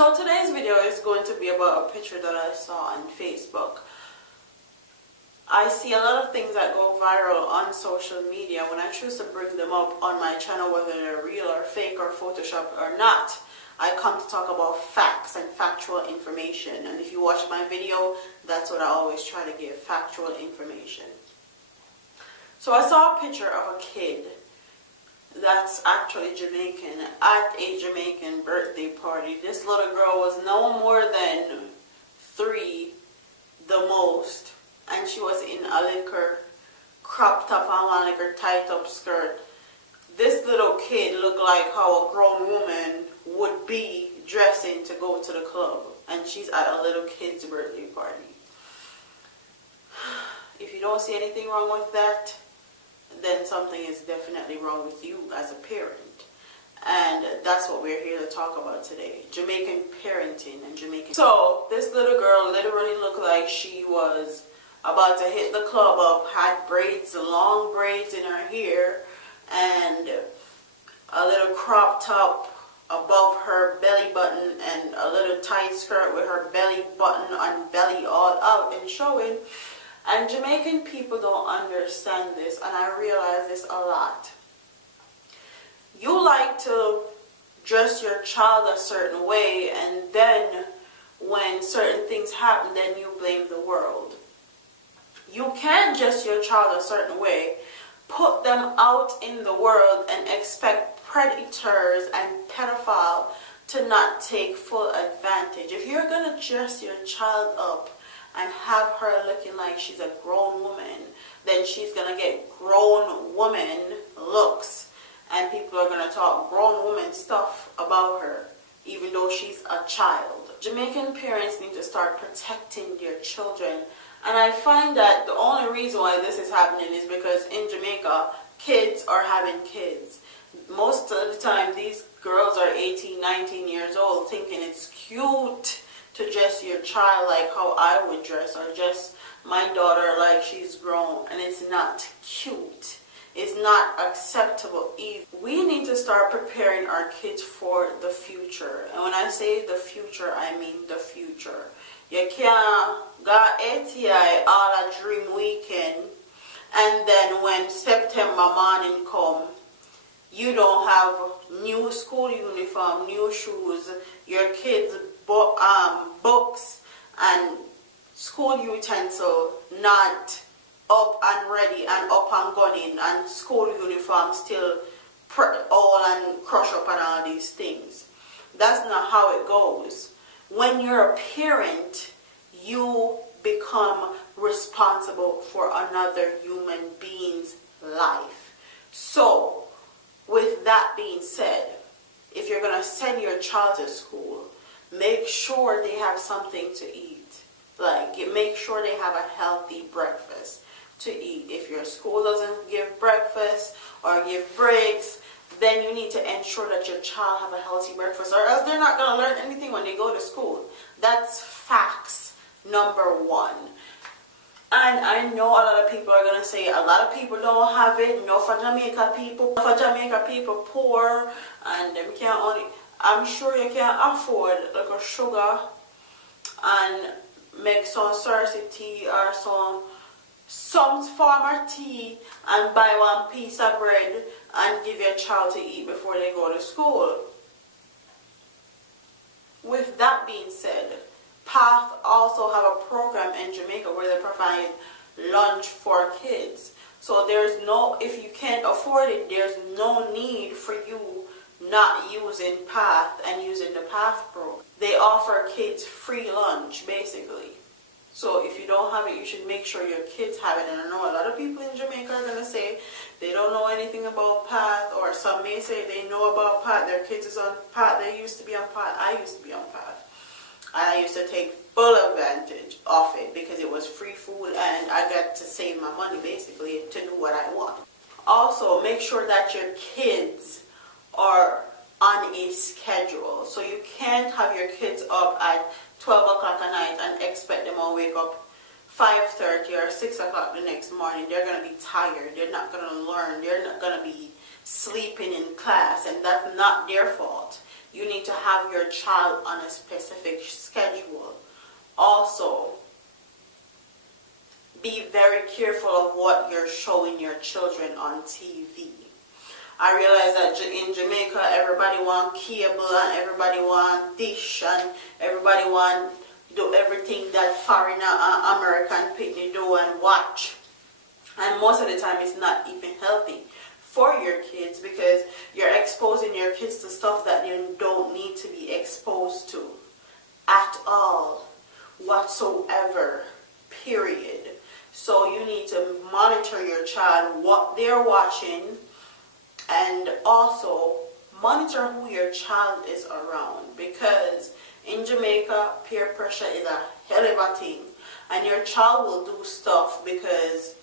So today's video is going to be about a picture that I saw on Facebook. I see a lot of things that go viral on social media. When I choose to bring them up on my channel, whether they're real or fake or photoshopped or not, I come to talk about facts and factual information. And if you watch my video, that's what I always try to give, factual information. So I saw a picture of a kid that's actually Jamaican at a Jamaican birthday party. This little girl was no more than 3, the most, and she was in a little crop top and one little tight up skirt. This little kid looked like how a grown woman would be dressing to go to the club, and she's at a little kid's birthday party. If you don't see anything wrong with that, then something is definitely wrong with you as a parent. And that's what we're here to talk about today. Jamaican parenting and Jamaican. So this little girl literally looked like she was about to hit the club up, had braids, long braids in her hair, and a little crop top above her belly button and a little tight skirt with her belly button and belly all out and showing. And Jamaican people don't understand this, and I realize this a lot. You like to dress your child a certain way, and then when certain things happen, then you blame the world. You can't dress your child a certain way, put them out in the world, and expect predators and pedophiles to not take full advantage. If you're going to dress your child up and have her looking like she's a grown woman, then she's going to get grown woman looks, and people are going to talk grown woman stuff about her even though she's a child. Jamaican parents need to start protecting their children, and I find that the only reason why this is happening is because in Jamaica, kids are having kids. Most of the time, these girls are 18, 19 years old thinking it's cute to dress your child like how I would dress, or dress my daughter like she's grown, and it's not cute. It's not acceptable either. We need to start preparing our kids for the future, and when I say the future, I mean the future. You can't go ATI all a dream weekend, and then when September morning come, you don't have new school uniform, new shoes, your kids' books and school utensil not up and ready and up and gunning, and school uniform still all and crush up and all these things. That's not how it goes. When you're a parent, you become responsible for another human being's life. So, with that being said, if you're going to send your child to school, make sure they have something to eat. Like, make sure they have a healthy breakfast to eat. If your school doesn't give breakfast or give breaks, then you need to ensure that your child have a healthy breakfast, or else they're not going to learn anything when they go to school. That's facts number 1. And I know a lot of people are going to say a lot of people don't have it. No, for Jamaica people poor, and them can't only, I'm sure you can afford like a sugar and make some Cersei tea or some form of tea and buy one piece of bread and give your child to eat before they go to school. With that being said, PATH also have a program in Jamaica where they provide lunch for kids. So there's no, if you can't afford it, there's no need for you not using PATH and using the PATH program. They offer kids free lunch, basically. So if you don't have it, you should make sure your kids have it. And I know a lot of people in Jamaica are going to say they don't know anything about PATH, or some may say they know about PATH, their kids is on PATH, they used to be on PATH, I used to be on PATH. I used to take full advantage of it because it was free food and I got to save my money basically to do what I want. Also, make sure that your kids are on a schedule. So you can't have your kids up at 12 o'clock at night and expect them to wake up 5:30 or 6 o'clock the next morning. They're going to be tired. They're not going to learn. They're not going to be sleeping in class, and that's not their fault. You need to have your child on a specific schedule. Also, be very careful of what you're showing your children on TV. I realize that in Jamaica, everybody want cable and everybody want dish and everybody want do everything that foreigner and American people do and watch. And most of the time, it's not even healthy for your kids because you're exposing your kids to stuff that you don't need to be exposed to at all, whatsoever, period. So you need to monitor your child, what they're watching, and also monitor who your child is around, because in Jamaica, peer pressure is a hell of a thing, and your child will do stuff because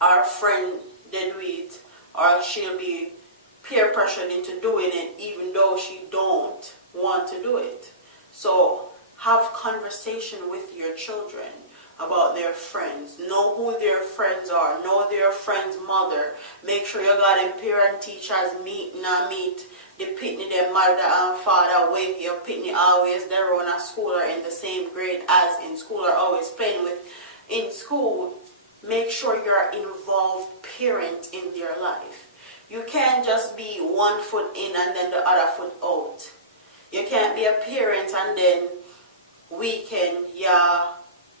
our friend did it, or she'll be peer pressured into doing it even though she don't want to do it. So have conversation with your children about their friends. Know who their friends are. Know their friend's mother. Make sure you got them parent teachers meet the pitney their mother and father with your pitney always there on a school or in the same grade as in school or always playing with in school. Make sure you're involved parent in their life. You can't just be one foot in and then the other foot out. You can't be a parent and then weekend,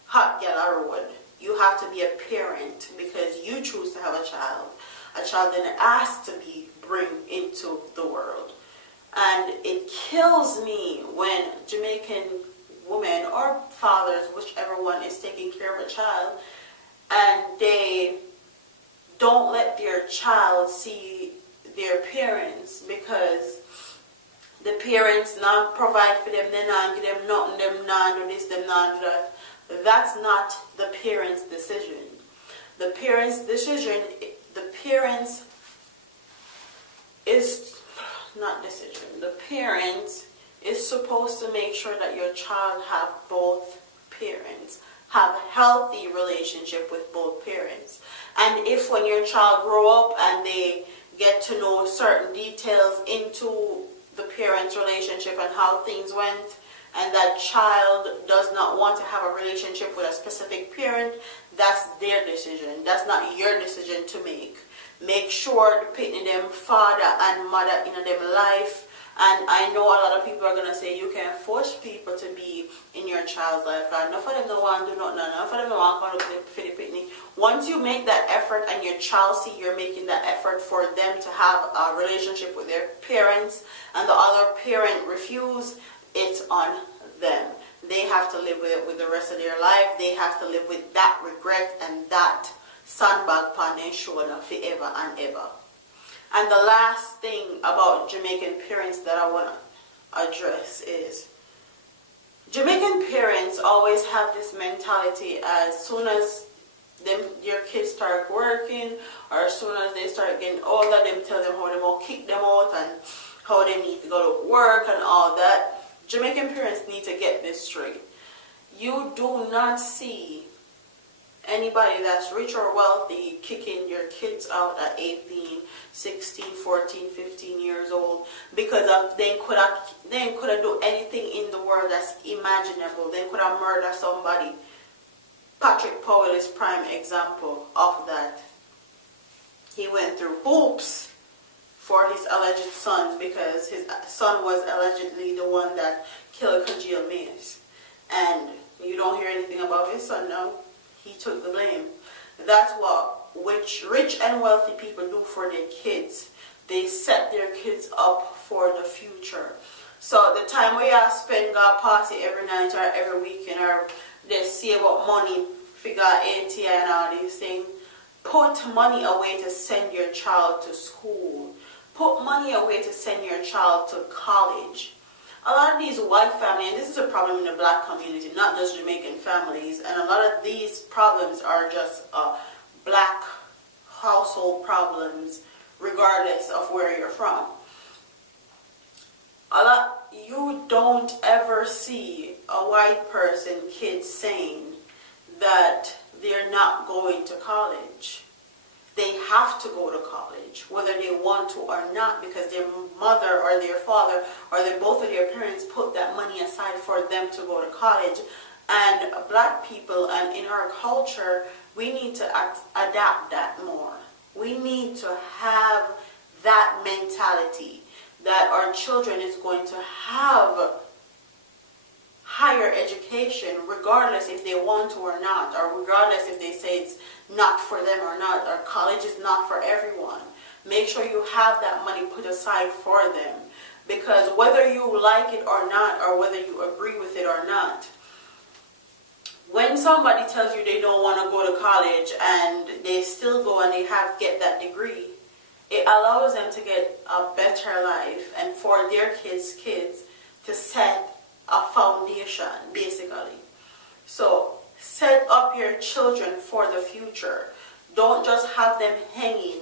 hot gal road. You have to be a parent because you choose to have a child. A child then asked to be bring into the world. And it kills me when Jamaican women or fathers, whichever one is taking care of a child, and they don't let their child see their parents because the parents not provide for them, they not give them nothing, them not do this, them not do that. That's not the parents' decision. The parents' decision, the parents is not decision. The parent is supposed to make sure that your child have both parents, have a healthy relationship with both parents. And if when your child grow up and they get to know certain details into the parents' relationship and how things went, and that child does not want to have a relationship with a specific parent, that's their decision. That's not your decision to make. Make sure to put in them father and mother in them life. And I know a lot of people are going to say you can't force people to be in your child's life. Enough of them don't want to do nothing. Enough of them don't want to go to the pitney. Once you make that effort and your child see you're making that effort for them to have a relationship with their parents and the other parent refuse, it's on them. They have to live with it with the rest of their life. They have to live with that regret and that sandbag upon their shoulder forever and ever. And the last thing about Jamaican parents that I want to address is Jamaican parents always have this mentality as soon as your kids start working or as soon as they start getting older, them tell them how they will kick them out and how they need to go to work and all that. Jamaican parents need to get this straight. You do not see anybody that's rich or wealthy kicking your kids out at 18, 16, 14, 15 years old because they could have do anything in the world that's imaginable. They could have murdered somebody. Patrick Powell is prime example of that. He went through hoops for his alleged son because his son was allegedly the one that killed Congeal Mays. And you don't hear anything about his son now. He took the blame. That's what which rich and wealthy people do for their kids. They set their kids up for the future. So the time where you spend got party every night or every weekend or they save up money, figure ATI and all these things, put money away to send your child to school. Put money away to send your child to college. A lot of these white families, and this is a problem in the black community, not just Jamaican families, and a lot of these problems are just black household problems regardless of where you're from. You don't ever see a white person, kid, saying that they're not going to college. they have to go to college, whether they want to or not, because their mother or their father or both of their parents put that money aside for them to go to college. And black people, and in our culture, we need to adapt that more. We need to have that mentality that our children is going to have higher education regardless if they want to or not, or regardless if they say it's not for them or not, or college is not for everyone. Make sure you have that money put aside for them, because whether you like it or not, or whether you agree with it or not, when somebody tells you they don't want to go to college and they still go and they get that degree, it allows them to get a better life, and for their kids to set a foundation, basically. So set up your children for the future. Don't just have them hanging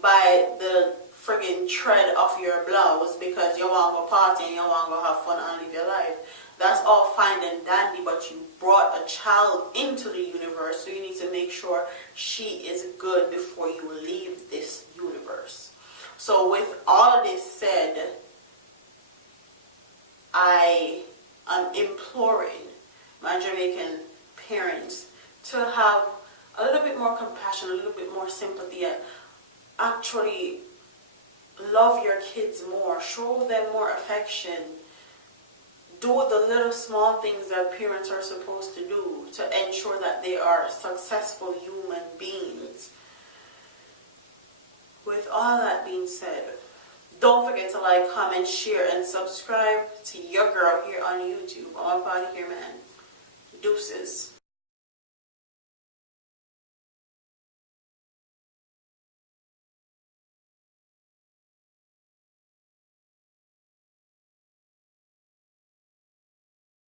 by the friggin' thread of your blouse because you want to go party and you want to go have fun and live your life. That's all fine and dandy, but you brought a child into the universe, so you need to make sure she is good before you leave this universe. So with all of this said, I am imploring my Jamaican parents to have a little bit more compassion, a little bit more sympathy, and actually love your kids more, show them more affection. Do the little small things that parents are supposed to do to ensure that they are successful human beings. With all that being said, don't forget to like, comment, share, and subscribe to your girl here on YouTube. I'm about to hear, man. Deuces.